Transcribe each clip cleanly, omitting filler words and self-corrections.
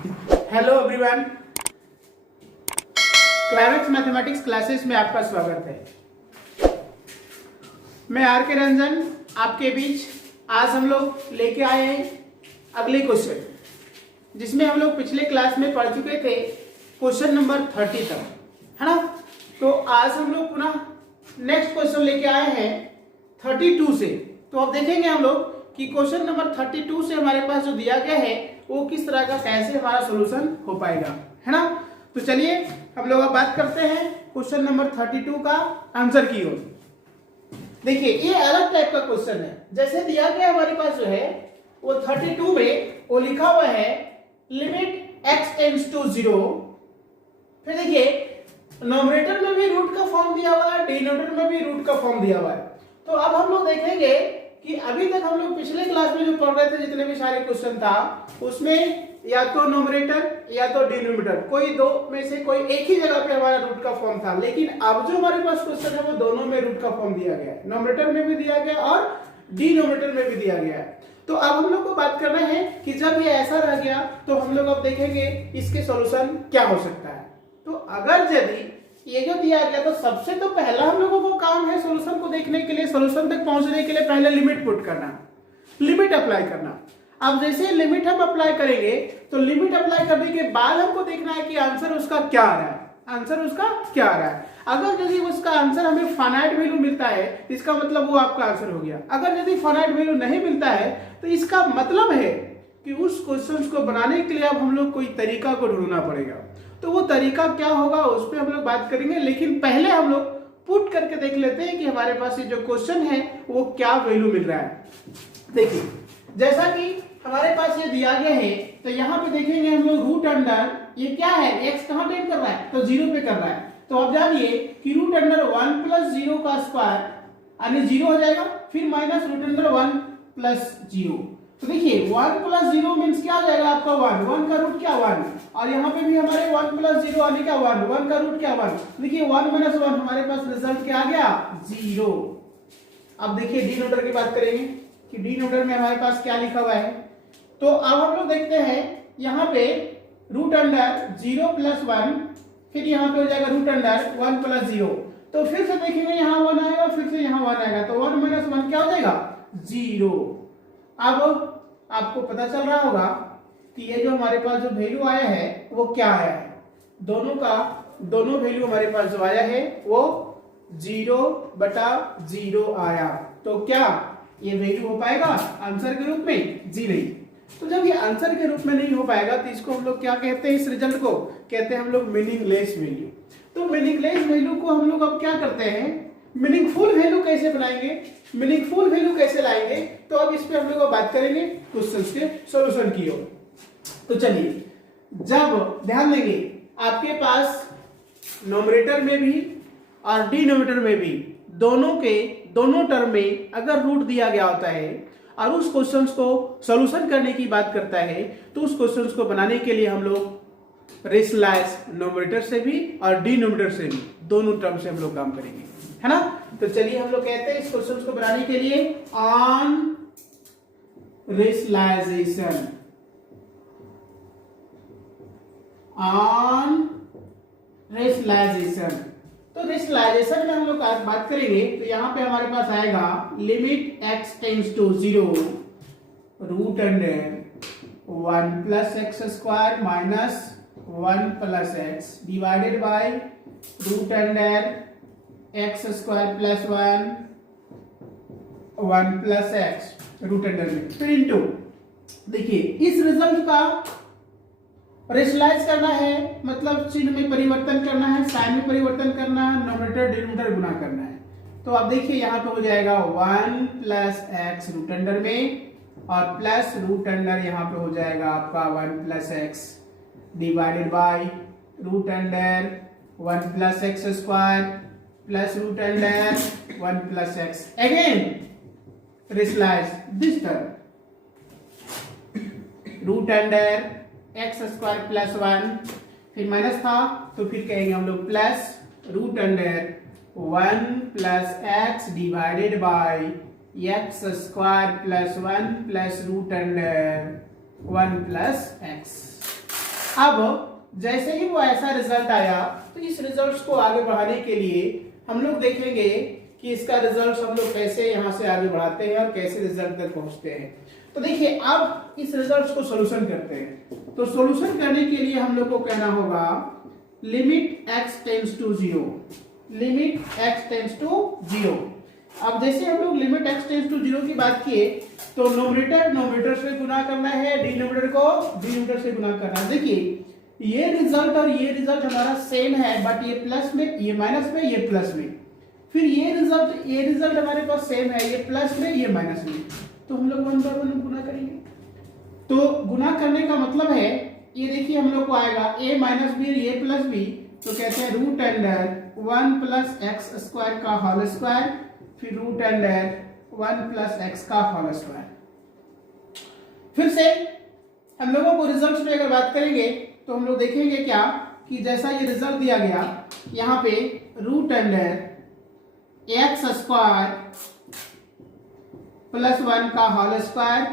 Hello everyone, climax mathematics classes में आपका स्वागत है। मैं आर के रंजन आपके बीच। आज हम लोग लेके आए हैं अगले क्वेश्चन, जिसमें हम लोग पिछले क्लास में पढ़ चुके थे क्वेश्चन नंबर 30 तक, है ना। तो आज हम लोग पुनः नेक्स्ट क्वेश्चन लेके आए हैं 32 से। तो अब देखेंगे हम लोग कि क्वेश्चन नंबर 32 से हमारे पास जो दिया गया है वो किस तरह का, कैसे हमारा सोल्यूशन हो पाएगा, है ना। तो चलिए हम लोग अब बात करते हैं क्वेश्चन नंबर 32 का आंसर की ओर। देखिए ये अलग टाइप का क्वेश्चन है। जैसे दिया गया हमारे पास जो है वो 32 में वो लिखा हुआ है लिमिट x टेंड्स टू 0। फिर देखिए नोमरेटर में भी रूट का फॉर्म दिया हुआ है, डिनोमिनेटर में भी रूट का फॉर्म दिया हुआ है। तो अब हम लोग देखेंगे कि अभी तक हम लोग पिछले क्लास में जो पढ़ रहे थे, जितने भी सारे क्वेश्चन था, उसमें या तो नोमरेटर या तो डिनोमिनेटर, कोई दो में से कोई एक ही जगह पे हमारा रूट का फॉर्म था। लेकिन अब जो हमारे पास क्वेश्चन है वो दोनों में रूट का फॉर्म दिया गया है, नोमरेटर में भी दिया गया और डिनोमिनेटर में भी दिया गया है। तो अब हम लोग को बात करना है कि जब ये ऐसा रह गया तो हम लोग अब देखेंगे इसके सॉल्यूशन क्या हो सकता है। तो अगर यदि ये जो दिया गया, तो सबसे तो पहला हम लोगों को काम है सॉल्यूशन को देखने के लिए, सॉल्यूशन तक पहुंचने के लिए पहले लिमिट पुट करना, लिमिट अप्लाई करना। अब जैसे लिमिट हम अप्लाई करेंगे तो लिमिट अप्लाई करने के बाद हमको देखना है कि आंसर उसका क्या आ रहा है, आंसर उसका क्या आ रहा है। अगर यदि उसका आंसर हमें फाइनाइट वैल्यू मिलता है, इसका मतलब वो आपका आंसर हो गया। अगर यदि फाइनाइट वैल्यू नहीं मिलता है तो इसका मतलब है कि उस क्वेश्चन को बनाने के लिए अब हम लोग कोई तरीका को ढूंढना पड़ेगा। तो वो तरीका क्या होगा उस पर हम लोग बात करेंगे, लेकिन पहले हम लोग पुट करके देख लेते हैं कि हमारे पास ये जो क्वेश्चन है वो क्या वैल्यू मिल रहा है। देखिए जैसा कि हमारे पास ये दिया गया है, तो यहाँ पे देखेंगे हम लोग रूट अंडर, ये क्या है, x कहाँ टेंड कर रहा है, तो 0 पे कर रहा है। तो अब जानिए कि रूट अंडर 1 प्लस 0 का स्क्वायर यानी 0 हो जाएगा, फिर माइनस रूट अंडर 1 प्लस 0। तो देखिए 1 प्लस 0 मीन्स क्या आ जाएगा आपका 1, 1 का रूट क्या 1, और यहाँ पे भी हमारे 1 प्लस 0 आने का 1, 1 का रूट क्या 1। देखिए 1 माइनस 1 हमारे पास रिजल्ट क्या आ गया 0। अब देखिए डी नोटर की बात करेंगे कि डी नोटर में हमारे पास क्या लिखा हुआ है। तो अब हम लोग देखते हैं यहाँ पे रूट अंडर 0 प्लस 1, फिर यहाँ पे हो जाएगा रूट अंडर 1 प्लस 0। तो फिर से देखेंगे यहाँ 1 आएगा, फिर से यहाँ 1 आएगा, तो 1 माइनस 1 क्या हो जाएगा 0। अब आपको पता चल रहा होगा कि ये जो हमारे पास जो वैल्यू आया है वो क्या आया है। दोनों वैल्यू हमारे पास जो आया है वो 0/0 आया। तो क्या ये वैल्यू हो पाएगा आंसर के रूप में? जी नहीं। तो जब ये आंसर के रूप में नहीं हो पाएगा तो इसको हम लोग क्या कहते हैं, इस रिजल्ट को कहते हैं हम लोग मीनिंगलेस वैल्यू। तो मीनिंगलेस वैल्यू को हम लोग अब क्या करते हैं, मीनिंगफुल वैल्यू कैसे बनाएंगे, मीनिंगफुल वैल्यू कैसे लाएंगे। तो अब इस पे हम लोग बात करेंगे क्वेश्चंस के सॉल्यूशन की ओर। तो चलिए, जब ध्यान देंगे आपके पास नोमरेटर में भी और डिनोमिनेटर में भी दोनों टर्म में अगर रूट दिया गया होता है और उस क्वेश्चंस को सॉल्यूशन करने की बात करता है, तो उस क्वेश्चंस को बनाने के लिए हम लोग रेशनलाइज नोमरेटर से भी और डिनोमिनेटर से भी, दोनों टर्म से हम लोग काम करेंगे, है ना। तो चलिए हम लोग कहते हैं इस क्वेश्चन को बनाने के लिए ऑन रेशनलाइजेशन, ऑन रेशनलाइजेशन। तो रेशनलाइजेशन में हम लोग आज बात करेंगे। तो यहां पे हमारे पास आएगा limit x tends to 0 root under 1 plus x square minus 1 plus x divided by root under x square plus 1 plus x root under में, फिर इंटू। देखिए इस रिजल्ट का रेशनलाइज करना है, मतलब चिन्ह में परिवर्तन करना है, साइन में परिवर्तन करना है, नोमरेटर डिनोमिनेटर गुणा करना है। तो अब देखिए यहाँ पे हो जाएगा 1 प्लस एक्स रूट अंडर में और प्लस रूट अंडर यहाँ पे हो जाएगा आपका 1 plus x divided by root under 1 plus x square plus root under 1 plus x. Again rationalise this term, root under x square plus 1, फिर माइनस था तो फिर कहेंगे हम लोग plus root under 1 plus x divided by x square plus 1 plus root under 1 plus x. अब जैसे ही वो ऐसा रिजल्ट आया तो इस रिजल्ट को आगे बढ़ाने के लिए हम लोग देखेंगे कि इसका रिजल्ट हम लोग कैसे यहाँ से आगे बढ़ाते हैं और कैसे रिजल्ट तक पहुंचते हैं। तो देखिए अब इस रिजल्ट को सोल्यूशन करते हैं। तो सोल्यूशन करने के लिए हम लोग को कहना होगा limit x tends to 0, limit x tends to 0। अब जैसे हम लोग लिमिट x टेंड्स टू 0 की बात किए तो नोमिनेटर से गुना करना है, डिनोमिनेटर को डिनोमिनेटर से गुना करना है। देखिए ये रिजल्ट और ये रिजल्ट हमारा सेम है, बट ये प्लस में, ये माइनस में, ये प्लस में। फिर ये रिजल्ट हमारे पास सेम है, ये प्लस में, ये माइनस में। तो हम लोग 1 बाय 1 गुना करेंगे। तो गुना करने का मतलब है ये देखिए हम लोग को आएगा a माइनस बी ये प्लस बी, तो कहते हैं root under 1 plus x square का होल स्क्वायर, फिर रूट अंडर 1 प्लस एक्स का होल स्क्वायर। फिर से हम लोगों को रिजल्ट में अगर बात करेंगे तो हम लोग देखेंगे क्या कि जैसा ये रिजल्ट दिया गया यहाँ पे root under x square plus 1 का whole square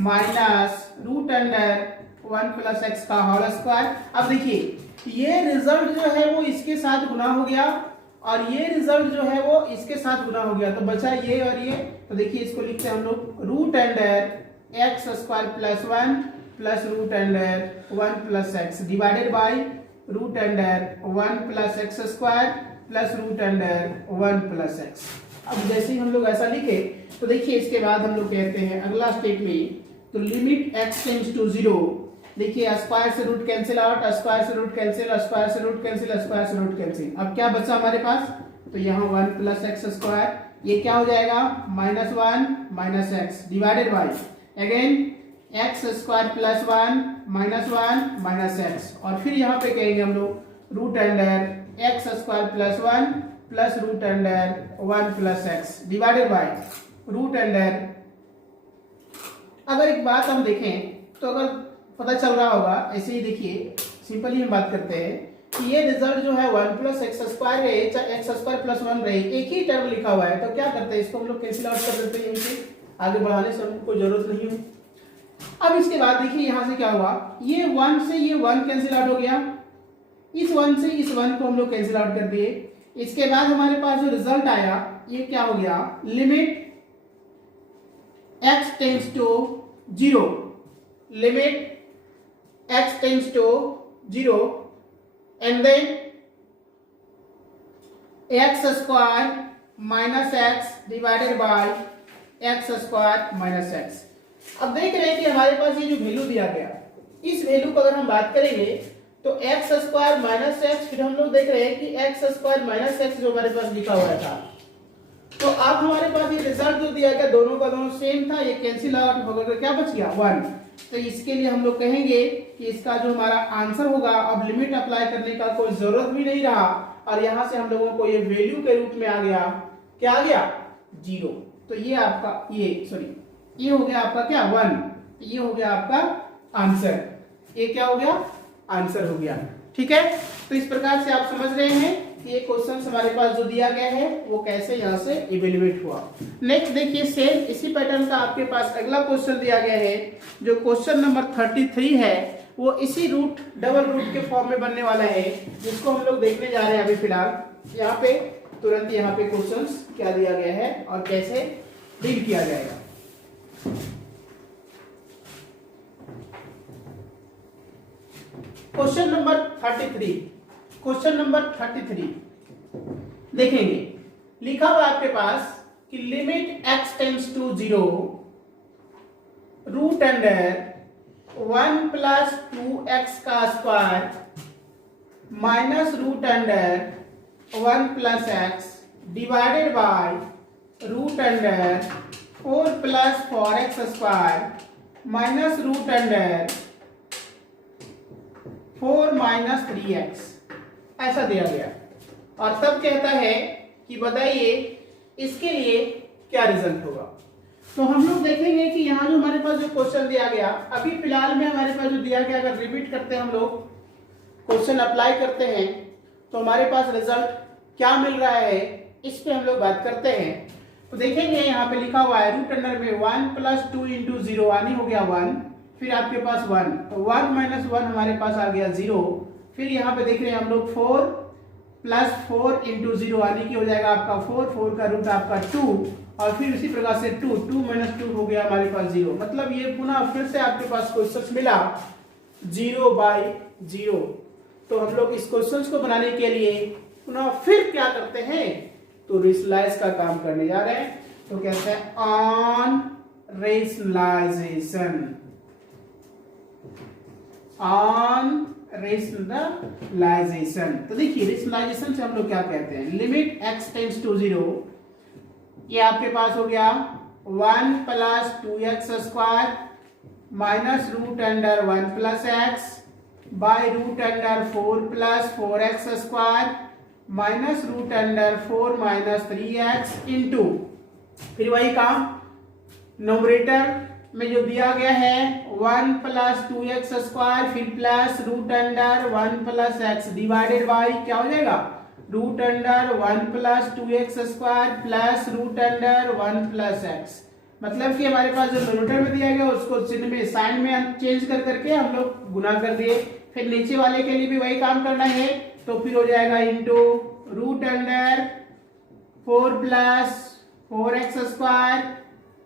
minus root under 1 plus x का होल स्क्वायर। अब देखिए ये रिजल्ट जो है वो इसके साथ गुना हो गया और ये रिजल्ट जो है वो इसके साथ गुना हो गया, तो बचा ये और ये। तो देखिए इसको लिखते हैं हम लोग root under x square plus 1 plus root under 1 plus x divided by root under 1 plus x square plus root under 1 plus x. अब जैसे ही हम लोग ऐसा लिखे तो देखिए इसके बाद हम लोग कहते हैं अगला स्टेप में, तो लिमिट x टेंड्स टू 0। देखिए स्क्वायर से रूट कैंसिल आउट, स्क्वायर से रूट कैंसिल, स्क्वायर से रूट कैंसिल, स्क्वायर से रूट कैंसिल। अब क्या बचा हमारे पास, तो यहाँ 1 प्लस एक्स स्क्वायर, ये क्या हो जाएगा minus 1 minus x divided by again x square plus 1 minus 1 minus x. और फिर यहाँ पे कहेंगे हम लोग root under x square plus 1 plus root under 1 plus x divided by root under. अगर एक बात हम देखें तो अगर पता चल रहा होगा ऐसे ही, देखिए सिंपली हम बात करते हैं कि ये रिजल्ट जो है 1 प्लस एक्स स्क्वायर है, चाहे एक्स स्क्वायर प्लस 1 रहे, एक ही टर्म लिखा हुआ है। तो क्या करते हैं इसको हम लोग कैंसिल आउट कर देते हैं, यहीं से आगे बढ़ाने से हमको जरूरत नहीं है। अब इसके बाद देखिए यहाँ से क्या हुआ, ये 1 से ये 1 कैंसिल आउट हो गया, इस 1 से इस 1 को हम लोग कैंसिल आउट कर दिए। इसके बाद हमारे पास जो रिजल्ट आया ये क्या हो गया, limit x tends to 0, limit x tends to 0 and then x square minus x divided by x square minus x. अब देख रहे हैं कि हमारे पास ये जो वैल्यू दिया गया, इस वैल्यू को अगर हम बात करेंगे तो एक्स स्क्वायर माइनस एक्स, फिर हम लोग देख रहे हैं कि एक्स स्क्वायर माइनस एक्स जो हमारे पास लिखा हुआ था, तो अब हमारे पास ये रिजल्ट जो दिया गया दोनों का दोनों सेम था, ये कैंसिल आउट हो गया, क्या बच गया 1। तो इसके लिए हम लोग कहेंगे कि इसका जो हमारा आंसर होगा, अब लिमिट अप्लाई करने का कोई जरूरत भी नहीं रहा और यहां से हम लोगों को ये वैल्यू के रूप में आ गया, क्या आ गया 0। तो ये आपका ये हो गया आपका क्या 1, ये हो गया आपका आंसर, ये क्या हो गया आंसर हो गया। ठीक है, तो इस प्रकार से आप समझ रहे हैं कि ये क्वेश्चन हमारे पास जो दिया गया है वो कैसे यहाँ से इवेल्युएट हुआ। नेक्स्ट देखिए सेम इसी पैटर्न का आपके पास अगला क्वेश्चन दिया गया है, जो क्वेश्चन नंबर 33 है, वो इसी रूट डबल रूट के फॉर्म में बनने वाला है, जिसको हम लोग देखने जा रहे हैं अभी फिलहाल। यहाँ पे तुरंत यहाँ पे क्वेश्चन क्या दिया गया है और कैसे डील किया जाएगा। क्वेश्चन नंबर 33 देखेंगे, लिखा हुआ आपके पास कि limit x tends to 0 root under 1 plus 2x का square minus root under 1 plus x divided by root under 4 plus 4x square minus root under 4 minus 3x ऐसा दिया गया। और तब कहता है कि बताइए इसके लिए क्या रिजल्ट होगा। तो हम लोग देखेंगे कि यहाँ जो हमारे पास जो क्वेश्चन दिया गया, अभी फिलहाल में हमारे पास जो दिया गया, अगर रिपीट करते हैं हम लोग क्वेश्चन अप्लाई करते हैं तो हमारे पास रिजल्ट क्या मिल रहा है, इस पे हम लोग बात करते हैं। तो देखेंगे यहाँ पे लिखा हुआ है रूट अंडर में 1 प्लस 2 इंटू 0 यानी हो गया 1 फिर आपके पास 1, तो 1 माइनस 1 हमारे पास आ गया 0। फिर यहाँ पे देख रहे हैं हम लोग 4 प्लस 4 इंटू 0 यानी कि हो जाएगा आपका 4, 4 का रूट आपका 2, और फिर इसी प्रकार से 2 माइनस 2 हो गया हमारे पास 0। मतलब ये पुनः फिर से आपके पास क्वेश्चन मिला 0/0। तो हम लोग इस क्वेश्चन को बनाने के लिए पुनः फिर क्या करते हैं, तो रेशनलाइज का काम करने जा रहे हैं। तो कहते हैं ऑन रेशनलाइजेशन, ऑन रेशनलाइजेशन। तो देखिए रेशनलाइजेशन से हम लोग क्या कहते हैं, लिमिट x टेंड्स टू 0, ये आपके पास हो गया 1 plus 2x square minus root under 1 plus x by root under 4 plus 4x square minus root under 4 minus 3x into, फिर वही काम नोमरेटर में जो दिया गया है 1 प्लस 2x स्क्वायर फिर plus root under 1 plus x divided by क्या हो जाएगा, root under 1 plus 2x square plus root under 1 plus x। मतलब कि हमारे पास जो नोमरेटर में दिया गया उसको चिन्ह में साइन में चेंज कर करके हम लोग गुना कर दिए। फिर नीचे वाले के लिए भी वही काम करना है, तो फिर हो जाएगा into root under 4 plus 4x square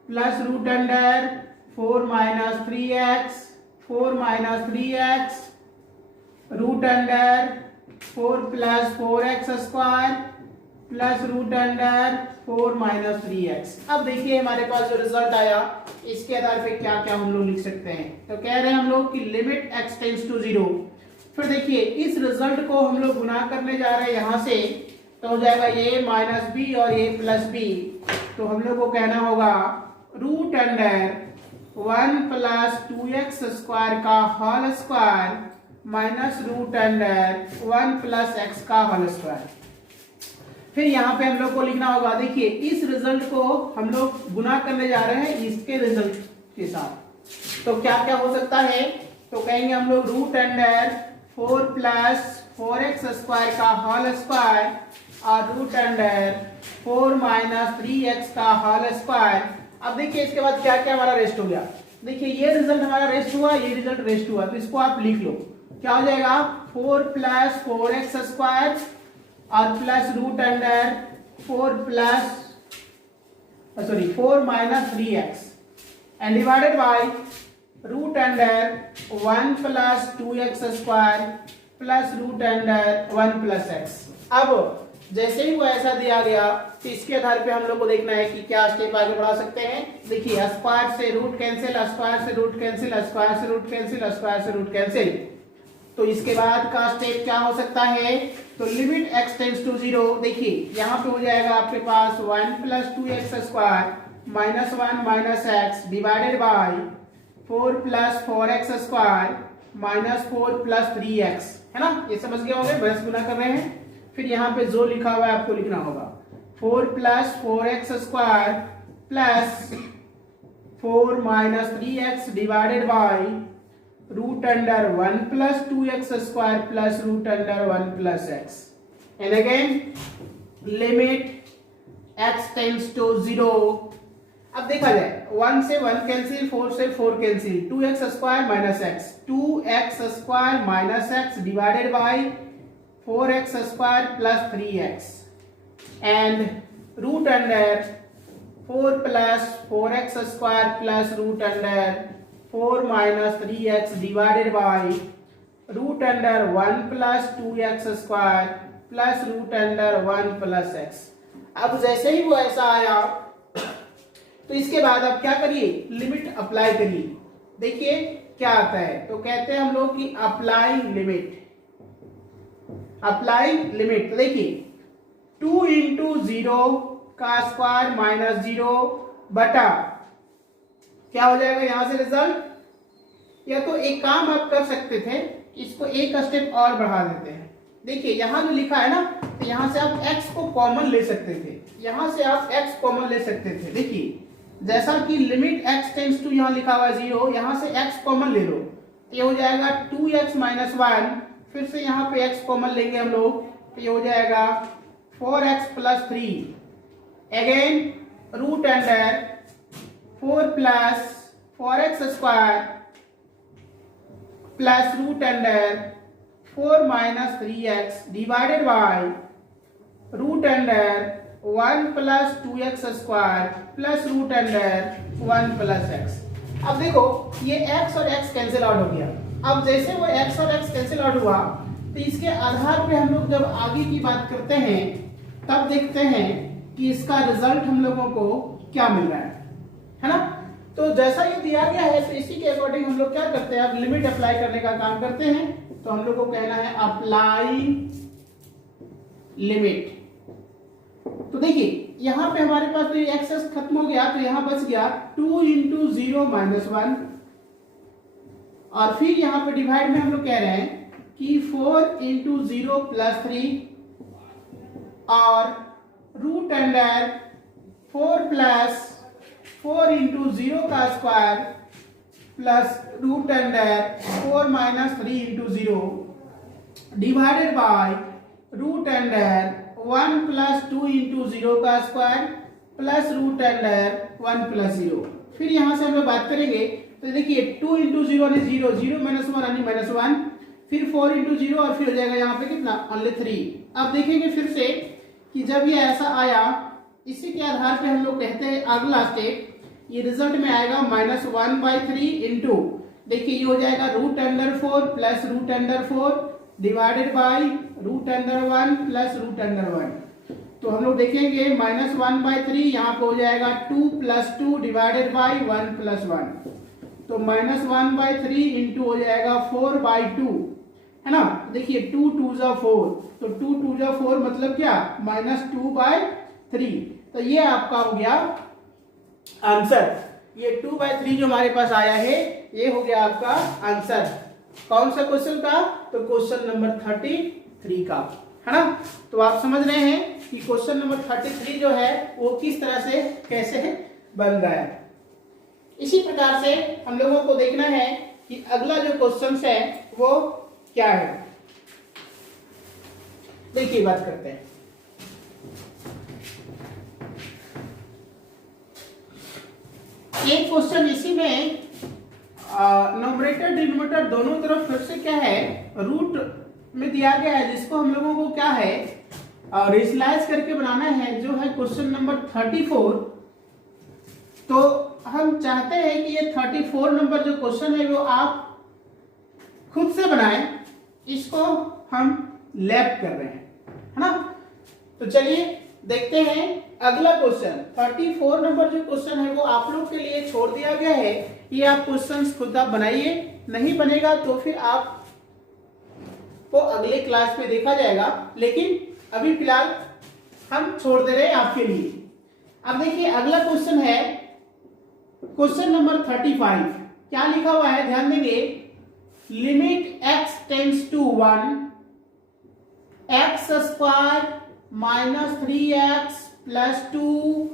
plus root under 4 minus 3x, 4 minus 3x root under 4 plus 4x square plus root under 4 minus 3x। अब देखिए हमारे पास जो रिजल्ट आया इसके आधार पे क्या क्या हम लोग लिख सकते हैं। तो कह रहे हैं हम लोग कि लिमिट x टेंड्स टू 0। फिर देखिए इस रिजल्ट को हम लोग गुना करने जा रहे हैं यहां से, तो हो जाएगा a माइनस बी और a प्लस बी। तो हम लोग को कहना होगा root under 1 plus 2x square का whole square minus root under 1 plus x का होल स्क्वायर। फिर यहाँ पे हम लोग को लिखना होगा, देखिए इस रिजल्ट को हम लोग गुना करने जा रहे हैं इसके रिजल्ट के साथ। तो क्या क्या हो सकता है, तो कहेंगे हम लोग root under 4 plus 4x square का होल स्क्वायर और रूट अंडर 4 माइनस 3x का होल स्क्वायर। अब देखिए इसके बाद क्या क्या हमारा रेस्ट हो गया, देखिए ये रिजल्ट हमारा रेस्ट हुआ, ये रिजल्ट रेस्ट हुआ, तो इसको आप लिख लो। क्या हो जाएगा 4 प्लस 4x स्क्वायर और plus root under 4 minus 3x and divided by root under 1 plus 2x square plus root under 1 plus x। अब जैसे ही वो ऐसा दिया गया तो इसके आधार पे हम लोग को देखना है कि क्या स्टेप आगे बढ़ा सकते हैं। देखिए स्क्वायर से रूट कैंसिल, स्क्वायर से रूट कैंसिल, स्क्वायर से रूट कैंसिल, स्क्वायर से रूट कैंसिल। तो इसके बाद का स्टेप क्या हो सकता है, तो लिमिट x टेंड्स टू 0। देखिए यहाँ पे हो जाएगा आपके पास 1 plus 2x square minus 1 minus x divided bye 4 plus 4x square minus 4 plus 3x, है ना, ये समझ गए होंगे, बस गुना कर रहे हैं। फिर यहाँ पे जो लिखा हुआ है आपको लिखना होगा 4 plus 4x square plus 4 minus 3x divided by root under 1 plus 2x square plus root under 1 plus x। And again limit x tends to 0। अब देखा जाए 1 से 1 कैंसिल, 4 से 4 cancel, 2x square minus x, 2x square minus x divided by 4x square plus 3x and root under 4 plus 4x square plus root under 4 minus 3x divided by root under 1 plus 2x square plus root under 1 plus x। अब जैसे ही वो ऐसा आया तो इसके बाद आप क्या करिए, लिमिट अप्लाई करिए। देखिए क्या आता है, तो कहते हैं हम लोग कि अप्लाई लिमिट, अप्लाई लिमिट। तो देखिए 2 इंटू 0 का स्क्वायर माइनस 0 बटा क्या हो जाएगा यहां से रिजल्ट। या तो एक काम आप कर सकते थे, इसको एक स्टेप और बढ़ा देते हैं। देखिए यहां जो लिखा है ना, तो यहां से आप x को कॉमन ले सकते थे, यहां से आप x कॉमन ले सकते थे। देखिए जैसा कि लिमिट x टेंड्स टू यहां लिखा हुआ है 0, यहां से x कॉमन ले लो, तो ये हो जाएगा 2x माइनस 1। फिर से यहाँ पे x कॉमन लेंगे हम लोग, तो ये हो जाएगा 4x plus 3 again root under 4 plus 4x square plus root under 4 minus 3x divided by root under 1 plus 2x square plus root under 1 plus x। अब देखो ये x और x कैंसिल आउट हो गया। अब जैसे वो x और x कैंसिल आउट हुआ तो इसके आधार पे हम लोग जब आगे की बात करते हैं तब देखते हैं कि इसका रिजल्ट हम लोगों को क्या मिल रहा है ना। तो जैसा ये दिया गया है तो इसी के अकॉर्डिंग हम लोग क्या करते हैं, अब लिमिट अप्लाई करने का काम करते हैं। तो हम लोग को कहना है अप्लाई लिमिट। तो देखिए यहां पे हमारे पास तो ये एक्सेस खत्म हो गया, तो यहां बच गया 2 इंटू 0 माइनस 1, और फिर यहां पे डिवाइड में हम लोग कह रहे हैं कि 4 इंटू 0 प्लस 3 और रूट अंडर 4 प्लस 4 इंटू 0 का square plus root under 4 minus 3 into 0 divided by root under 1 plus 2 into 0 का square plus root under 1 plus 0। फिर यहां से हम लोग बात करेंगे तो देखिए 2 इंटू 0 यानी 0, 0 माइनस 1 यानी माइनस 1, फिर 4 इंटू 0 और फिर हो जाएगा यहाँ पे कितना, ओनली 3। अब देखेंगे फिर से कि जब ये ऐसा आया इसी के आधार पे हम लोग कहते हैं अगला स्टेप ये रिजल्ट में आएगा माइनस 1/3 इंटू देखिए ये हो जाएगा root under 4 plus root under 4 divided by root under 1 plus root under 1। तो हम लोग देखेंगे माइनस 1/3 यहाँ पे हो जाएगा 2 प्लस 2 डिवाइडेड बाय 1 प्लस 1। तो माइनस 1/3 इंटू हो जाएगा 4/2 है ना। देखिए 2 2 जा 4, तो 2 2 जा 4 मतलब क्या, माइनस 2/3। तो ये आपका हो गया आंसर। ये 2/3 जो हमारे पास आया है ये हो गया आपका आंसर। कौन सा क्वेश्चन का, तो क्वेश्चन नंबर 33 का, है ना। तो आप समझ रहे हैं कि क्वेश्चन नंबर 33 जो है वो किस तरह से कैसे बन रहा है। इसी प्रकार से हम लोगों को देखना है कि अगला जो क्वेश्चन है वो क्या है। देखिए बात करते हैं। एक क्वेश्चन इसी में न्यूमरेटर डिनोमिनेटर दोनों तरफ फिर से क्या है रूट में दिया गया है, जिसको हम लोगों को क्या है रेशनलाइज करके बनाना है, जो है क्वेश्चन नंबर 34। तो हम चाहते हैं कि ये 34 नंबर जो क्वेश्चन है वो आप खुद से बनाएं, इसको हम लैब कर रहे हैं, है ना। तो चलिए देखते हैं अगला क्वेश्चन 34 नंबर जो क्वेश्चन है वो आप लोग के लिए छोड़ दिया गया है। ये आप क्वेश्चंस खुद आप बनाइए, नहीं बनेगा तो फिर आप को अगले क्लास में देखा जाएगा, लेकिन अभी फिलहाल हम छोड़ दे रहे हैं आपके लिए। अब देखिए अगला क्वेश्चन है क्वेश्चन नंबर 35। क्या लिखा हुआ है ध्यान देंगे, limit x tends to 1 x square minus 3x plus 2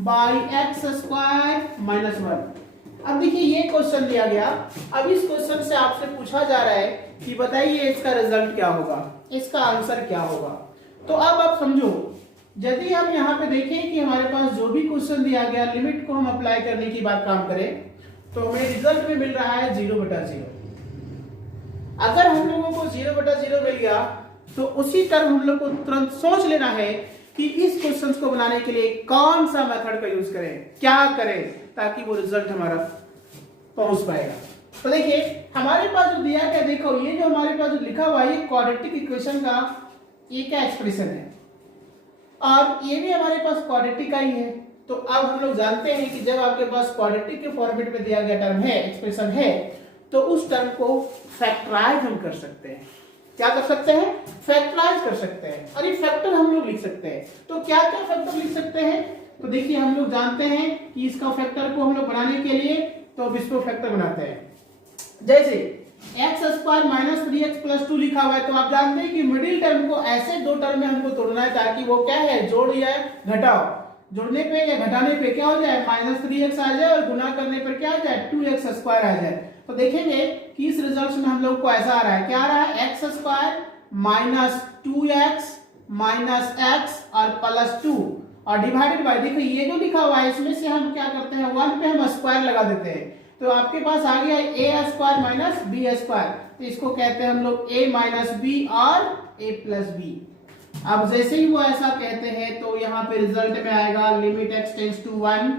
by x square minus 1। अब देखिए ये क्वेश्चन दिया गया। अब इस क्वेश्चन से आपसे पूछा जा रहा है कि बताइए इसका रिजल्ट क्या होगा, इसका आंसर क्या होगा। तो अब आप समझो, यदि हम यहाँ पे देखें कि हमारे पास जो भी क्वेश्चन दिया गया लिमिट को हम अप्लाई करने की बात काम करें तो हमें रिजल्ट में मिल रहा है 0/0। अगर हम लोगों को 0/0 मिल गया तो उसी टर्म हम लोग को तुरंत सोच लेना है कि इस क्वेश्चन को बनाने के लिए कौन सा मेथड का यूज करें, क्या करें ताकि वो रिजल्ट हमारा पहुंच पाएगा। तो देखिए हमारे पास जो दिया गया, देखो ये जो हमारे पास जो लिखा हुआ है क्वाड्रेटिक इक्वेशन का ये क्या एक्सप्रेशन है, और ये भी हमारे पास क्वाड्रेटिक का ही है। तो अब हम लोग जानते हैं कि जब आपके पास क्वाड्रेटिक के फॉर्मेट में दिया गया टर्म है, एक्सप्रेशन है, तो उस टर्म को फैक्टराइज हम कर सकते हैं। क्या कर सकते हैं, फैक्टराइज कर सकते हैं, और ये फैक्टर हम लोग लिख सकते हैं। तो क्या क्या फैक्टर लिख सकते हैं, तो देखिए हम लोग जानते हैं कि इसका फैक्टर को हम लोग बनाने के लिए तो अब इसको फैक्टर बनाते हैं। जैसे x square minus 3x plus 2 लिखा हुआ है, तो आप जानते हैं कि मिडिल टर्म को ऐसे दो टर्म में हमको तोड़ना है ताकि वो क्या है, जोड़ या घटाओ, जोड़ने पे या घटाने पे क्या हो जाए, माइनस 3x आ जाए, और गुना करने पर क्या आ जाए, 2x स्क्वायर आ जाए। तो देखेंगे कि इस रिजल्ट में हम लोग को ऐसा आ रहा है, क्या आ रहा है, x square minus 2x minus x और प्लस 2 और डिवाइडेड बाय, देखो ये जो लिखा हुआ है इसमें से हम क्या करते हैं, 1 पे हम स्क्वायर लगा देते हैं, तो आपके पास आ गया ए स्क्वायर माइनस बी स्क्वायर, तो इसको कहते हैं हम लोग ए माइनस बी और ए प्लस बी। अब जैसे ही वो ऐसा कहते हैं तो यहाँ पे रिजल्ट में आएगा limit x tends to 1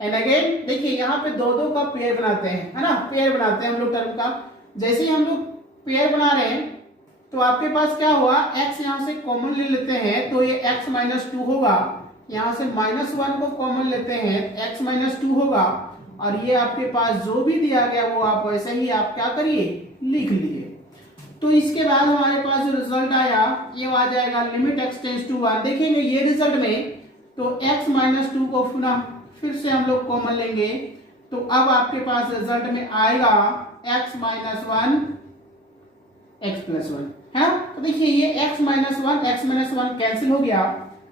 and again देखिए यहाँ पे दो दो का पेयर बनाते हैं, है ना, पेयर बनाते हैं हम लोग टर्म का। जैसे ही हम लोग पेयर बना रहे हैं तो आपके पास क्या हुआ, x यहाँ से कॉमन ले लेते हैं तो ये x माइनस 2 होगा, यहाँ से -1 को कॉमन लेते हैं x माइनस 2 होगा, और ये आपके पास जो भी दिया गया वो आप वैसे ही आप क्या करिए, लिख लिए। तो इसके बाद हमारे पास जो रिजल्ट आया ये आ जाएगा लिमिट x टेंड्स टू 1। देखेंगे ये रिजल्ट में तो x माइनस 2 को पुनः फिर से हम लोग कॉमन लेंगे, तो अब आपके पास रिजल्ट में आएगा x माइनस 1 x प्लस 1 है। तो देखिए ये x माइनस 1 कैंसिल हो गया।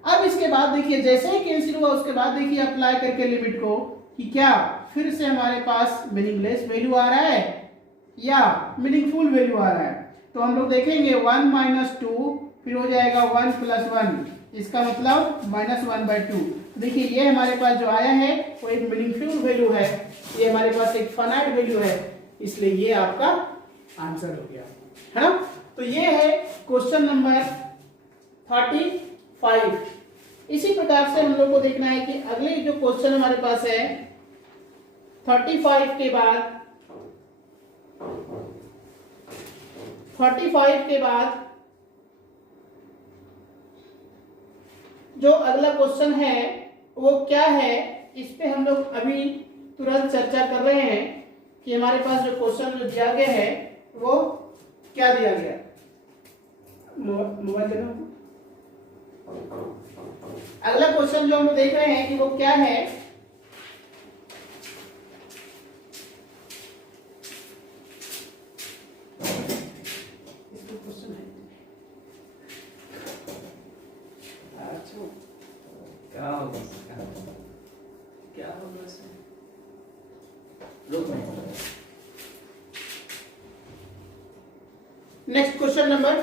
अब इसके बाद देखिए जैसे ही कैंसिल हुआ उसके बाद देखिए अप्लाई करके लिमिट को कि क्या फिर से हमारे पास मीनिंगलेस वैल्यू आ रहा है या मीनिंगफुल वैल्यू आ रहा है। तो हम लोग देखेंगे 1 माइनस 2 फिर हो जाएगा 1 प्लस 1, इसका मतलब -1/2। देखिए ये हमारे पास जो आया है वो एक मीनिंगफुल वैल्यू है, ये हमारे पास एक फाइनाइट वैल्यू है, इसलिए ये आपका आंसर हो गया, है ना। तो ये है क्वेश्चन नंबर 35। इसी प्रकार से हम लोग को देखना है कि अगले जो क्वेश्चन हमारे पास है 35 के बाद जो अगला क्वेश्चन है वो क्या है, इस पे हम लोग अभी तुरंत चर्चा कर रहे हैं कि हमारे पास जो क्वेश्चन जो दिया गया है वो क्या दिया गया। मोबाइल देना। अगला क्वेश्चन जो हम लोग देख रहे हैं कि वो क्या है, क्या होगा इसमें, नेक्स्ट क्वेश्चन नंबर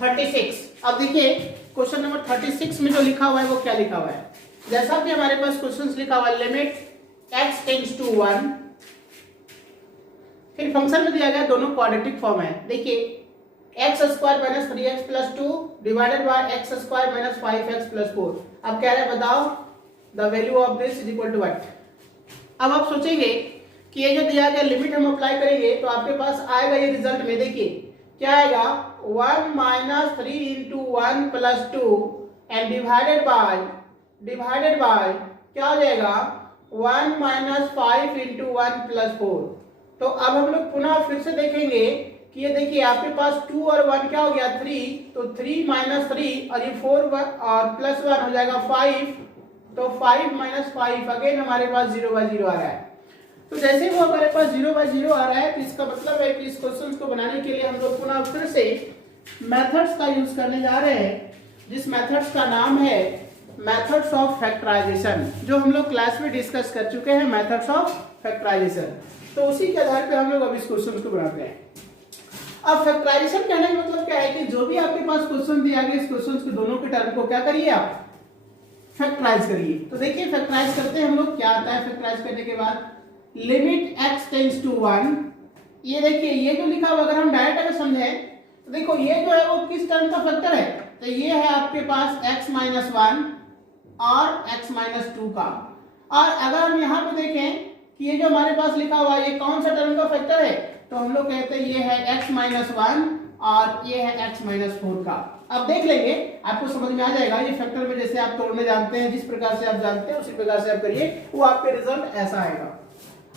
36। अब देखिए क्वेश्चन नंबर 36 में जो लिखा हुआ है वो क्या लिखा हुआ है। जैसा कि हमारे पास क्वेश्चंस लिखा हुआ है लिमिट x टेंड्स टू 1, फिर फंक्शन में दिया गया दोनों क्वाड्रेटिक फॉर्म है। देखिए x square minus 3x plus 2 divided by x square minus 5x plus 4। अब कह रहे हैं बताओ the value of this is equal to what. अब आप सोचेंगे कि ये जो दिया गया लिमिट हम अप्लाई करेंगे तो आपके पास आएगा ये रिजल्ट में, देखिए क्या आएगा 1 minus 3 into 1 plus 2 and divided bye क्या हो जाएगा 1 माइनस 5 इंटू 1 प्लस 4। तो अब हम लोग पुनः फिर से देखेंगे कि ये देखिए आपके पास 2 और 1 क्या हो गया 3, तो 3 माइनस 3 और ये 4 और प्लस 1 हो जाएगा 5, तो 5 माइनस 5 अगेन हमारे पास 0/0 आ रहा है। तो जैसे वो हमारे पास 0/0 आ रहा है तो इसका मतलब है कि इस क्वेश्चन को बनाने के लिए हम लोग पुनः फिर से मेथड्स का यूज करने जा रहे हैं, जिस मेथड्स का नाम है मेथड्स ऑफ फैक्टराइजेशन, जो हम लोग क्लास में डिस्कस कर चुके हैं मेथड्स ऑफ फैक्टराइजेशन। तो उसी के आधार पे हम लोग अब इस क्वेश्चन को बनाते हैं। अब फैक्टराइजेशन कहने का मतलब क्या है कि जो भी आपके पास क्वेश्चन दिया गया इस क्वेश्चन के दोनों के टर्म को क्या करिए आप फैक्टराइज करिए। तो देखिए फैक्टराइज करते हैं हम लोग, क्या आता है फैक्टराइज करने के बाद लिमिट x टेंड्स टू 1। ये देखिए ये जो लिखा हुआ अगर हम डायरेक्ट अगर समझे तो देखो ये जो है वो किस टर्म का फैक्टर है, तो ये है आपके पास x माइनस 1 और x माइनस 2 का। और अगर हम यहाँ पे देखें कि ये जो हमारे पास लिखा हुआ है ये कौन सा टर्म का फैक्टर है, तो हम लोग कहते हैं ये है x माइनस 1 और ये है x माइनस 4 का। अब देख लेंगे आपको समझ में आ जाएगा, ये फैक्टर में जैसे आप तोड़ने जानते हैं, जिस प्रकार से आप जानते हैं उसी प्रकार से आप करिए, वो आपके रिजल्ट ऐसा आएगा।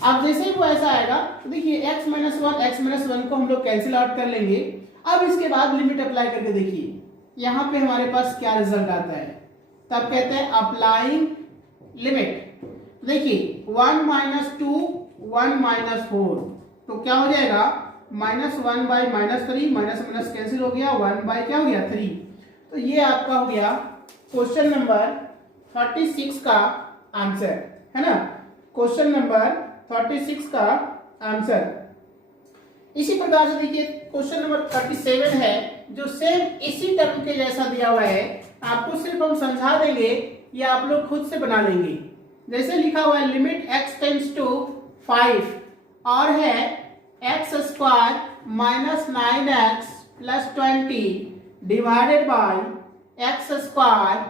अब जैसे ही वो ऐसा आएगा तो देखिए x माइनस 1 को हम लोग कैंसिल आउट कर लेंगे। अब इसके बाद लिमिट अप्लाई करके देखिए यहाँ पे हमारे पास क्या रिजल्ट आता है, तब कहते हैं अप्लाइंग लिमिट। देखिए 1 माइनस 2 1 माइनस 4, तो क्या हो जाएगा -1 बाई -3, माइनस माइनस कैंसिल हो गया, 1 बाई क्या हो गया 3। तो ये आपका हो गया क्वेश्चन नंबर 36 का आंसर, है ना, क्वेश्चन नंबर 36 का आंसर। इसी प्रकार से देखिए क्वेश्चन नंबर 37 है जो सेम इसी टर्म के जैसा दिया हुआ है, आपको सिर्फ हम समझा देंगे या आप लोग खुद से बना लेंगे। जैसे लिखा हुआ है लिमिट x टेंड्स टू 5 और है x square minus 9x plus 20 divided by x square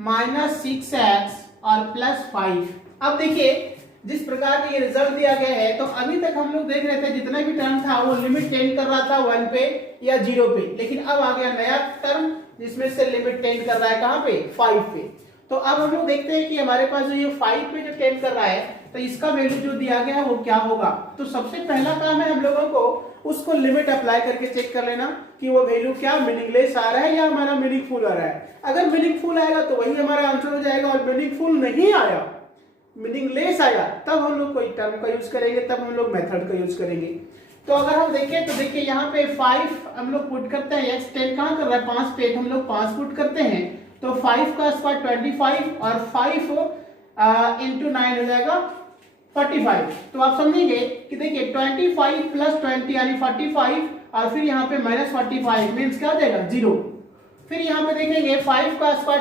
minus 6x और प्लस 5। अब देखिए जिस प्रकार का ये रिजल्ट दिया गया है, तो अभी तक हम लोग देख रहे थे जितना भी टर्म था वो लिमिट टेंड कर रहा था 1 पे या 0 पे, लेकिन अब आ गया नया टर्म जिसमें से लिमिट टेंड कर रहा है कहां पे, 5 पे। तो अब हम लोग देखते हैं कि हमारे पास जो ये 5 पे जो टेंड कर रहा है, तो इसका वैल्यू जो दिया गया है वो क्या होगा। तो सबसे पहला काम है हम लोगों को उसको लिमिट अप्लाई करके चेक कर लेना कि वो वैल्यू क्या मीनिंगलेस आ रहा है या हमारा मीनिंगफुल आ रहा है। अगर मीनिंगफुल आएगा तो वही हमारा आंसर हो जाएगा, और मीनिंगफुल नहीं आया, मीनिंगलेस आया, तब हम लोग कोई टर्म का यूज करेंगे, तब हम लोग मेथड का यूज करेंगे। तो अगर हम देखें तो देखिए यहाँ पे 5 हम लोग पुट करते हैं, x 10 कहाँ कर रहा है 5 पे, हम लोग 5 पुट करते हैं, तो 5 का स्क्वायर 25 और 5 इंटू 9 हो जाएगा 45। तो आप समझेंगे कि देखिए 25 प्लस 20 यानी 45 और फिर यहाँ पे माइनस 45 मीन्स क्या हो जाएगा 0। फिर यहाँ पे देखेंगे 5 का स्क्वायर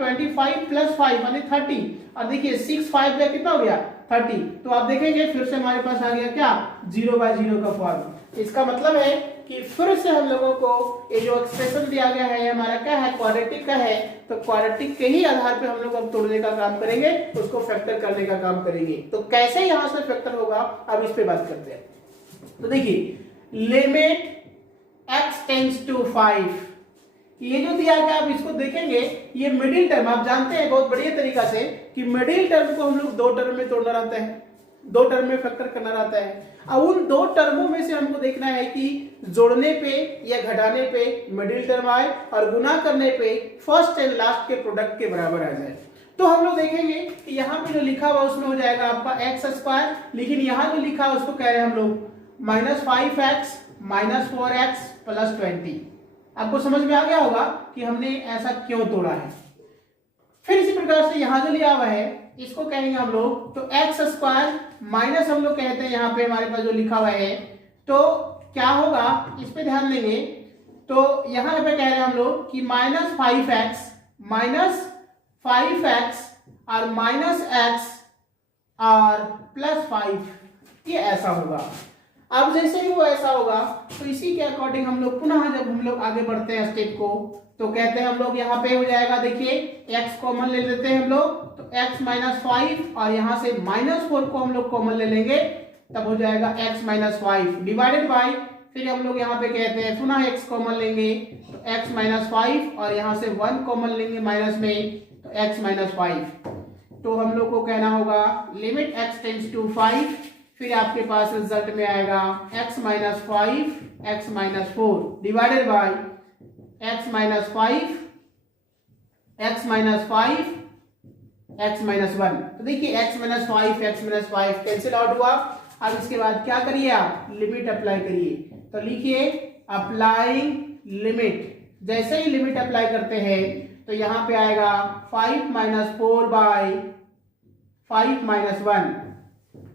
25 प्लस 5 यानी 30 और देखिए 6 5 का कितना हो गया 30। तो आप देखेंगे फिर से हमारे पास आ गया क्या 0/0 का फॉर्म। इसका मतलब है कि फिर से हम लोगों को ये जो एक्सप्रेशन दिया गया है हमारा क्या है, क्वाड्रेटिक का है, तो क्वाड्रेटिक के ही आधार पे हम लोग अब तोड़ने का काम करेंगे, उसको फैक्टर करने का काम करेंगे। तो कैसे यहाँ से फैक्टर होगा अब इस पे बात करते हैं। तो देखिए लिमिट x टेंड्स टू 5, ये जो दिया गया आप इसको देखेंगे, ये मिडिल टर्म आप जानते हैं बहुत बढ़िया तरीका से कि मिडिल टर्म को हम लोग 2 टर्म में तोड़ना रहता है, 2 टर्म में फैक्टर करना रहता है। अब उन 2 टर्मों में से हमको देखना है कि जोड़ने पे या घटाने पे मिडिल टर्म आए और गुना करने पे फर्स्ट एंड लास्ट के प्रोडक्ट के बराबर आ जाए। तो हम लोग देखेंगे कि यहाँ पे जो लिखा हुआ उसमें हो जाएगा आपका एक्स स्क्वायर, लेकिन यहाँ जो लिखा है उसको कह रहे हैं हम लोग -5x - 4x प्लस 20। आपको समझ में आ गया होगा कि हमने ऐसा क्यों तोड़ा है। फिर इसी प्रकार से यहाँ जो लिया हुआ है इसको कहेंगे हम लोग तो एक्स स्क्वायर माइनस हम लोग कहते हैं, यहाँ पे हमारे पास जो लिखा हुआ है तो क्या होगा इस पे ध्यान देंगे। तो यहाँ पे कह रहे हैं हम लोग कि -5x और -x और प्लस 5, ये ऐसा होगा। अब जैसे ही वो ऐसा होगा तो इसी के अकॉर्डिंग हम लोग पुनः जब हम लोग आगे बढ़ते हैं स्टेप को, तो कहते हैं हम लोग यहाँ पे हो जाएगा, देखिए x कॉमन ले लेते हैं हम लोग, तो x -5 और यहाँ से -4 को हम लोग कॉमन ले लेंगे, तब हो जाएगा x -5 डिवाइडेड बाई, फिर हम लोग यहाँ पे कहते हैं पुनः x कॉमन लेंगे, तो x -5 और यहाँ से 1 कॉमन लेंगे माइनस में, तो x -5। तो हम लोग को कहना होगा लिमिट x टेंड्स टू 5, फिर आपके पास रिजल्ट में आएगा x -5 x -4 divided by x -5 x -1। तो देखिए x -5 कैंसिल आउट हुआ। अब इसके बाद क्या करिए आप लिमिट अप्लाई करिए, तो लिखिए अप्लाइंग लिमिट। जैसे ही लिमिट अप्लाई करते हैं तो यहाँ पे आएगा 5 - 4/5 - 1,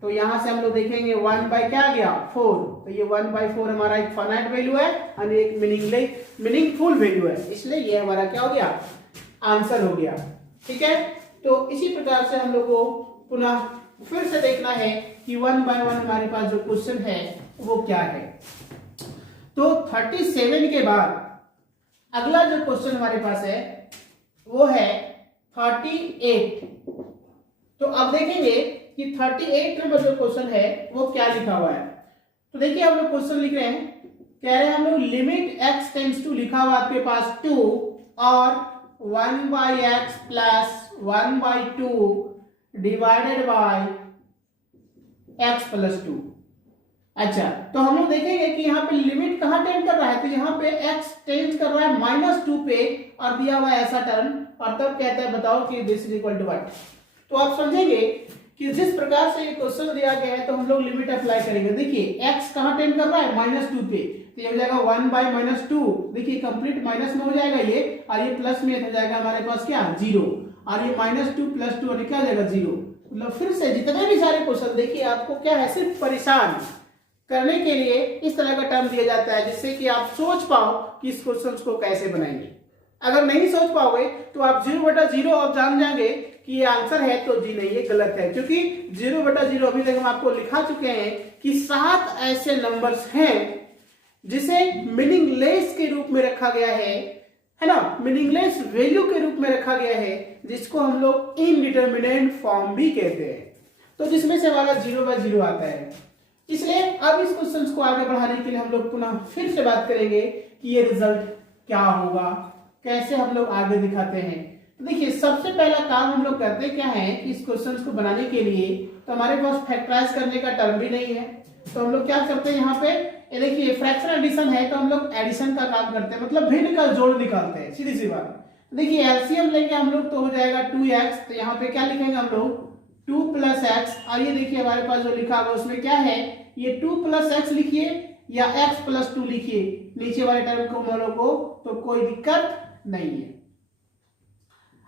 तो यहां से हम लोग देखेंगे 1 बाई क्या आ गया 4, तो ये 1/4 हमारा एक फाइनाइट वैल्यू है और एक मीनिंगफुल वैल्यू है, इसलिए ये हमारा क्या हो गया आंसर हो गया। ठीक है, तो इसी प्रकार से हम लोग को पुनः फिर से देखना है कि 1 बाय 1 हमारे पास जो क्वेश्चन है वो क्या है। तो 37 के बाद अगला जो क्वेश्चन हमारे पास है वो है 38। तो अब देखेंगे कि 38 नंबर जो क्वेश्चन है वो क्या लिखा हुआ है। तो देखिए हम लोग क्वेश्चन लिख रहे हैं, कह रहे हैं हम लोग लिमिट x टेंड्स टू लिखा हुआ आपके पास 2 और 1/x plus 1/2 divided by x plus 2। अच्छा, तो हम लोग देखेंगे कि यहाँ पे लिमिट कहाँ टेंड कर रहा है, तो यहाँ पे x टेंड कर रहा है -2 पे और दिया हुआ है ऐसा टर्म, और तब कहता है बताओ कि this is equal to what. तो आप समझेंगे कि जिस प्रकार से ये क्वेश्चन दिया गया है तो हम लोग लिमिट अप्लाई करेंगे। देखिए x कहाँ टेंड कर रहा है -2 पे, तो ये हो जाएगा 1/-2। देखिए कंप्लीट माइनस में हो जाएगा ये, और ये प्लस में हो जाएगा हमारे पास क्या 0, और ये -2 + 2 और क्या हो जाएगा 0। मतलब फिर से जितने भी सारे क्वेश्चन देखिए आपको क्या है सिर्फ परेशान करने के लिए इस तरह का टर्म दिया जाता है, जिससे कि आप सोच पाओ कि इस क्वेश्चन को कैसे बनाएंगे। अगर नहीं सोच पाओगे तो आप 0/0 आप जान जाएंगे कि ये आंसर है तो जी नहीं, ये गलत है, क्योंकि 0/0 अभी तक हम आपको लिखा चुके हैं कि 7 ऐसे नंबर्स हैं जिसे मीनिंगलेस के रूप में रखा गया है ना, मीनिंगलेस वैल्यू के रूप में रखा गया है, जिसको हम लोग इनडिटर्मिनेट फॉर्म भी कहते हैं। तो जिसमें से हमारा 0/0 आता है। इसलिए अब इस क्वेश्चन को आगे बढ़ाने के लिए हम लोग पुनः फिर से बात करेंगे कि ये रिजल्ट क्या होगा, कैसे हम लोग आगे दिखाते हैं। तो देखिए, सबसे पहला काम हम लोग करते क्या है कि इस क्वेश्चन को बनाने के लिए तो हमारे पास फैक्टराइज करने का टर्म भी नहीं है, तो हम लोग क्या करते हैं यहाँ पे, ये देखिए फ्रैक्शन एडिशन है तो हम लोग एडिशन का काम करते हैं, मतलब भिन्न का जोड़ निकालते हैं, सीधी सी बात। देखिए एलसीएम लेंगे हम लोग तो हो जाएगा 2x, तो यहाँ पे क्या लिखेंगे हम लोग 2 + x, और ये देखिए हमारे पास जो लिखा हुआ उसमें क्या है, ये 2 + x लिखिए या x + 2 लिखिए नीचे वाले टर्म को वालों को, तो कोई दिक्कत नहीं है।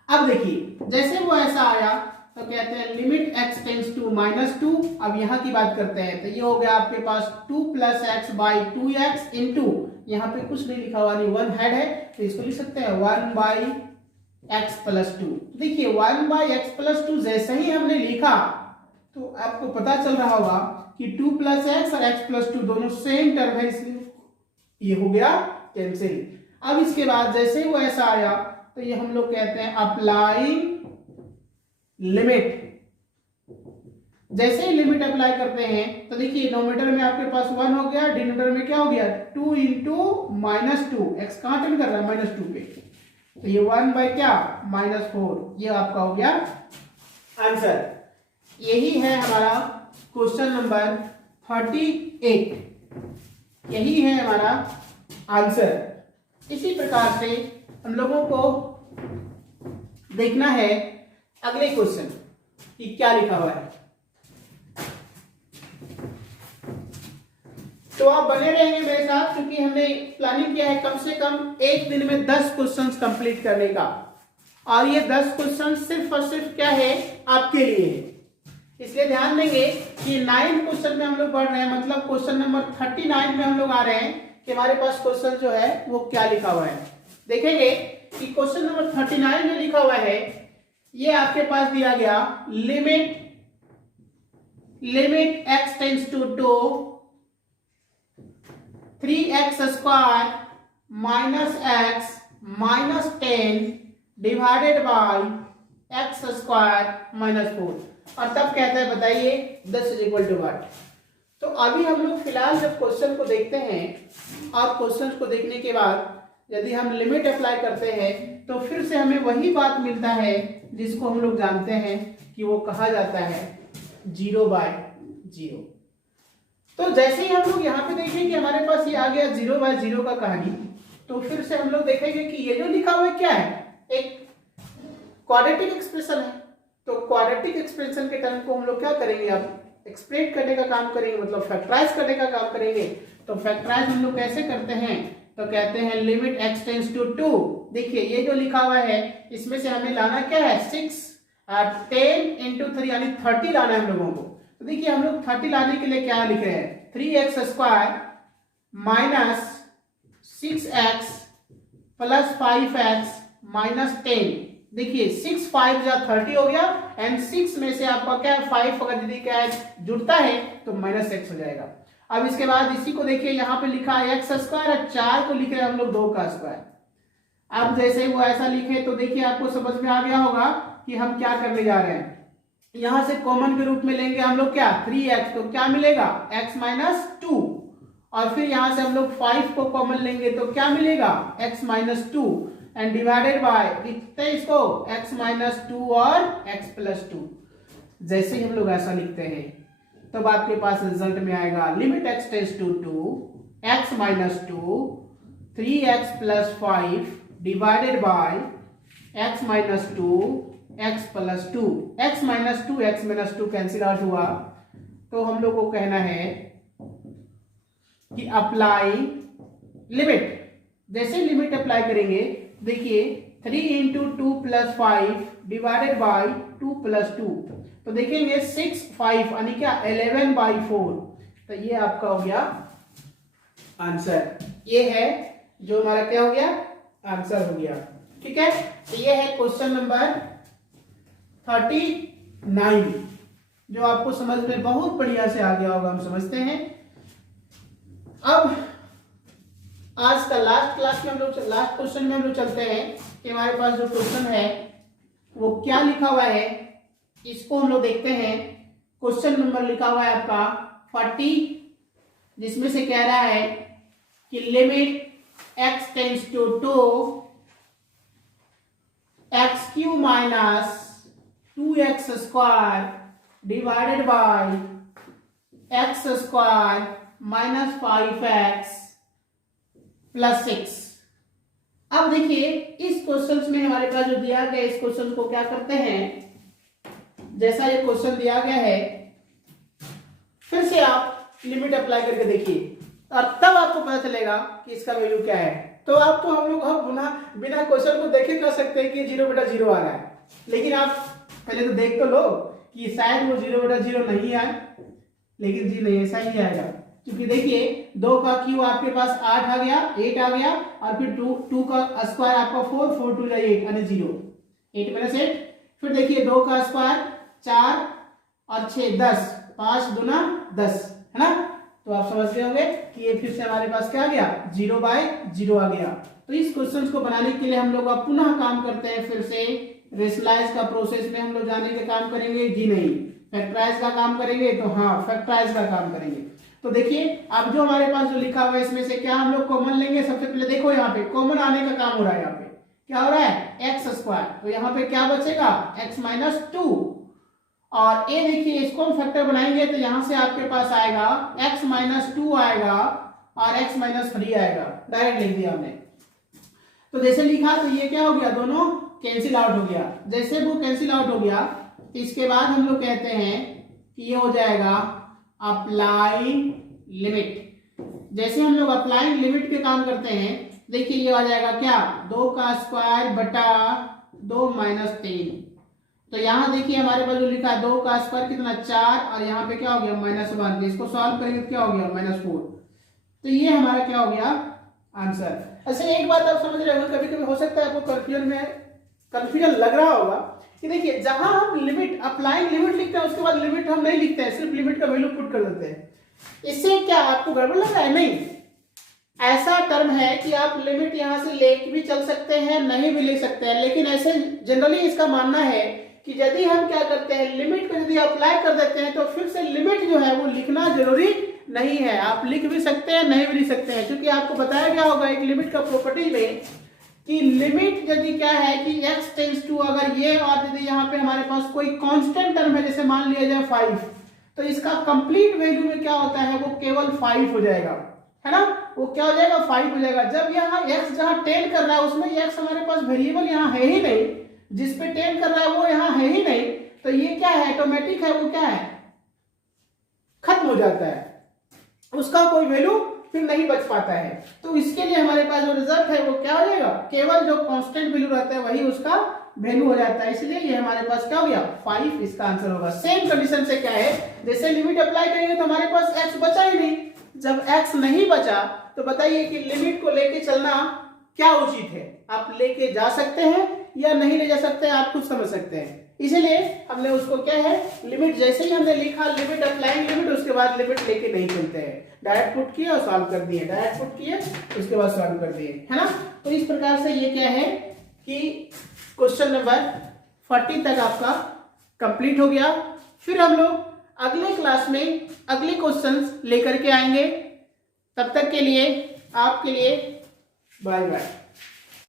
अब देखिए जैसे वो ऐसा आया तो कहते हैं लिमिट x टेंड्स टू -2। अब यहाँ की बात करते हैं, तो ये हो गया आपके पास 2 + x/2x इंटू, यहाँ पे कुछ नहीं लिखा हुआ, नहीं, 1 हेड है तो इसको लिख सकते हैं 1/x + 2। देखिए 1/x + 2 जैसे ही हमने लिखा तो आपको पता चल रहा होगा कि 2 + x और x + 2 दोनों सेम टर्म है, इसलिए ये हो गया कैंसिल। अब इसके बाद जैसे ही वो ऐसा आया तो ये हम लोग कहते हैं अप्लाइंग लिमिट। जैसे ही लिमिट अप्लाई करते हैं तो देखिए नोमीटर में आपके पास 1 हो गया, डिनोमिनेटर में क्या हो गया 2 × -2, x कहां टेंड कर रहा है -2 पे, तो ये 1/(-4), ये आपका हो गया आंसर। यही है हमारा क्वेश्चन नंबर 38, यही है हमारा आंसर। इसी प्रकार से हम लोगों को देखना है अगले क्वेश्चन कि क्या लिखा हुआ है। तो आप बने रहेंगे मेरे साथ, क्योंकि हमने प्लानिंग किया है कम से कम एक दिन में 10 क्वेश्चंस कंप्लीट करने का, और ये 10 क्वेश्चन सिर्फ और सिर्फ क्या है, आपके लिए है। इसलिए ध्यान देंगे कि 9 क्वेश्चन में हम लोग पढ़ रहे हैं, मतलब क्वेश्चन नंबर 39 में हम लोग आ रहे हैं कि हमारे पास क्वेश्चन जो है वो क्या लिखा हुआ है। देखेंगे कि क्वेश्चन नंबर 39 में लिखा हुआ है, ये आपके पास दिया गया limit x tends to 2 3x² - x -10 divided by x² -4, और तब कहता है बताइए 10 = what। तो अभी हम लोग फिलहाल जब क्वेश्चन को देखते हैं और क्वेश्चन को देखने के बाद यदि हम लिमिट अप्लाई करते हैं तो फिर से हमें वही बात मिलता है जिसको हम लोग जानते हैं कि वो कहा जाता है 0/0। तो जैसे ही हम लोग यहाँ पे देखें कि हमारे पास ये आ गया 0/0 का कहानी, तो फिर से हम लोग देखेंगे कि ये जो लिखा हुआ है क्या है, एक क्वाड्रेटिक एक्सप्रेशन है। तो क्वाड्रेटिक एक्सप्रेशन के टर्म को हम लोग क्या करेंगे, अब एक्सप्रेस करने का काम करेंगे, मतलब फैक्टराइज करने का काम करेंगे। तो फैक्टराइज हम लोग कैसे करते हैं, तो कहते हैं लिमिट x टेंड्स टू 2। देखिए ये जो लिखा हुआ है इसमें से हमें लाना क्या है 6 10 × 3 यानी 30 लाना है हम लोगों को। तो देखिए हम लोग 30 लाने के लिए क्या लिख रहे हैं, 3x² - 6x + 5x - 10। देखिए 6 5 जा 30 हो गया, एंड 6 में से आपका क्या है 5 अगर यदि क्या है जुड़ता है तो -x हो जाएगा। अब इसके बाद इसी को देखिए यहाँ पे लिखा है x² और 4 को लिख रहे हैं हम लोग 2 का स्क्वायर। अब जैसे वो ऐसा लिखे तो देखिए आपको समझ में आ गया होगा कि हम क्या करने जा रहे हैं। यहां से कॉमन के रूप में लेंगे हम लोग क्या 3x, तो क्या मिलेगा x - 2, और फिर यहां से हम लोग 5 को कॉमन लेंगे तो क्या मिलेगा x - 2, एंड डिवाइडेड बाय लिखते हैं इसको x - 2 और x + 2। जैसे ही हम लोग ऐसा लिखते हैं तब आपके पास रिजल्ट में आएगा limit x tends to 2 x - 2 3x + 5 divided by x - 2 x + 2। x - 2 x - 2 cancel out हुआ, तो हम लोग को कहना है कि अप्लाई लिमिट। जैसे लिमिट अप्लाई करेंगे देखिए 3 × 2 + 5 डिवाइडेड बाय 2 + 2, तो देखेंगे 6 5 यानी क्या 11/4, तो ये आपका हो गया आंसर। ये है जो हमारा क्या हो गया आंसर हो गया। ठीक है, तो ये है क्वेश्चन नंबर 39, जो आपको समझ में बहुत बढ़िया से आ गया होगा, हम समझते हैं। अब आज का लास्ट क्वेश्चन में हम लोग चलते हैं कि हमारे पास जो क्वेश्चन है वो क्या लिखा हुआ है, इसको हम लोग देखते हैं। क्वेश्चन नंबर लिखा हुआ है आपका 40, जिसमें से कह रहा है कि limit x tends to 2 x³ minus 2x square divided by x square minus 5x plus 6। अब देखिए इस क्वेश्चन में हमारे पास जो दिया गया, इस क्वेश्चन को क्या करते हैं, जैसा ये क्वेश्चन दिया गया है, फिर से आप लिमिट अप्लाई करके देखिए और तब आपको पता चलेगा कि इसका वैल्यू क्या है। तो आप तो हम लोग बिना क्वेश्चन को देखे कर सकते हैं कि 0/0 आ रहा है, लेकिन आप पहले तो देख तो लो कि शायद वो 0/0 नहीं आए, लेकिन जी नहीं, ऐसा ही आएगा। क्योंकि देखिए 2 का क्यू आपके पास 8 आ गया, 8 आ गया, और फिर 2 का स्क्वायर आपका 4, 4 2 8 यानी 0, 8 - 8। फिर देखिए 2 का स्क्वायर 4 और 6 10, 5 दूना 10, है ना। तो आप समझ गए होंगे कि ये फिर से हमारे पास क्या आ गया, 0/0 आ गया। तो इस क्वेश्चन को बनाने के लिए हम लोग अब पुनः काम करते हैं, फिर से रेशनलाइज का प्रोसेस में हम लोग जाने का काम करेंगे, जी नहीं फैक्टराइज का काम करेंगे, तो हाँ फैक्टराइज का काम करेंगे। तो देखिए अब जो हमारे पास जो लिखा हुआ है इसमें से क्या हम लोग कॉमन लेंगे। सबसे पहले देखो यहाँ पे कॉमन आने का काम हो रहा है, यहाँ पे क्या हो रहा है, x स्क्वायर, तो यहाँ पे क्या बचेगा, x - 2, और ये देखिए इसको हम फैक्टर बनाएंगे तो यहां से आपके पास आएगा x - 2 आएगा और x - 3 आएगा, डायरेक्ट लिख दिया हमने। तो जैसे लिखा तो ये क्या हो गया, दोनों कैंसिल आउट हो गया। जैसे वो कैंसिल आउट हो गया तो इसके बाद हम लोग कहते हैं कि ये हो जाएगा अप्लाइंग लिमिट। जैसे हम लोग अप्लाइंग लिमिट के काम करते हैं, देखिए ये आ जाएगा क्या, 2 का स्क्वायर बटा 2 - 3। तो यहाँ देखिए हमारे पास जो लिखा है 2 का स्क्वायर कितना 4, और यहाँ पे क्या हो गया -1, इसको सॉल्व करेंगे तो क्या हो गया -4। तो ये हमारा क्या हो गया आंसर। अच्छा एक बात आप समझ रहे हो, कभी कभी हो सकता है आपको कंफ्यूजन लग रहा होगा कि देखिए जहां हम लिमिट अप्लाइंग लिमिट लिखते हैं उसके बाद लिमिट हम नहीं लिखते हैं, सिर्फ लिमिट का वैल्यू पुट कर देते हैं। इससे क्या आपको गड़बड़ लग रहा है, नहीं, ऐसा टर्म है कि आप लिमिट यहां से लेके भी चल सकते हैं, नहीं भी ले सकते हैं, लेकिन ऐसे जनरली इसका मानना है कि यदि हम क्या करते हैं, लिमिट को यदि अप्लाई कर देते हैं तो फिर से लिमिट जो है वो लिखना जरूरी नहीं है, आप लिख भी सकते हैं, नहीं भी लिख सकते हैं। क्योंकि आपको बताया गया होगा एक लिमिट का प्रॉपर्टी में कि लिमिट यदि क्या है कि x टेंड्स टू, अगर ये और यदि यहाँ पे हमारे पास कोई कांस्टेंट टर्म है, जैसे मान लिया जाए 5, तो इसका कंप्लीट वैल्यू में क्या होता है, वो केवल 5 हो जाएगा, है ना, वो क्या हो जाएगा 5 हो जाएगा। जब यहाँ x जहाँ टेंड कर रहा है उसमें x हमारे पास वेरिएबल यहाँ है ही नहीं, जिस पे टेंड कर रहा है वो यहाँ है ही नहीं, तो ये क्या है, ऑटोमेटिक है, वो क्या है, खत्म हो जाता है, उसका कोई वैल्यू फिर नहीं बच पाता है। तो इसके लिए हमारे पास जो रिजल्ट है वो क्या हो जाएगा, केवल जो कांस्टेंट वैल्यू रहता है वही उसका वैल्यू हो जाता है। इसलिए ये हमारे पास क्या हो गया 5, इसका आंसर होगा। सेम कंडीशन से क्या है, जैसे लिमिट अप्लाई करेंगे तो हमारे पास x बचा ही नहीं, जब x नहीं बचा तो बताइए कि लिमिट को लेके चलना क्या उचित है, आप लेके जा सकते हैं या नहीं ले जा सकते हैं, आप खुद समझ सकते हैं। इसीलिए हमने उसको क्या है, लिमिट जैसे ही हमने लिखा लिमिट अप्लाइंग लिमिट, उसके बाद लिमिट लेके नहीं चलते हैं, डायरेक्ट पुट किए और सॉल्व कर दिए, डायरेक्ट पुट किए उसके बाद सॉल्व कर दिए, है ना। तो इस प्रकार से ये क्या है कि क्वेश्चन नंबर 40 तक आपका कंप्लीट हो गया। फिर हम लोग अगले क्लास में अगले क्वेश्चंस लेकर के आएंगे। तब तक के लिए आपके लिए बाय बाय।